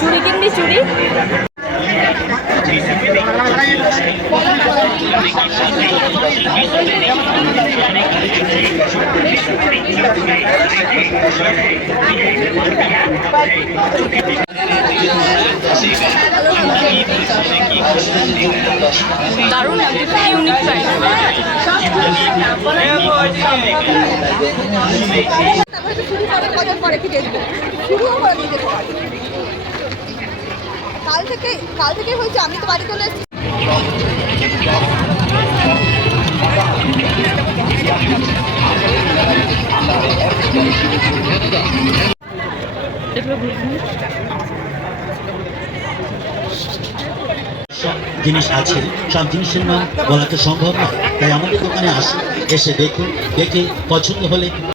চুড়ি কিনবি চুড়ি? দারুণ লাগছে, ইউনিক প্রাইস। কাল থেকে হয়েছে, আমি তো বাড়ি চলে এসেছি। জিনিস আছে, সব জিনিসের নাম বলা তো সম্ভব না, তাই আমাদের দোকানে আসুন, এসে দেখুন, দেখে পছন্দ হলে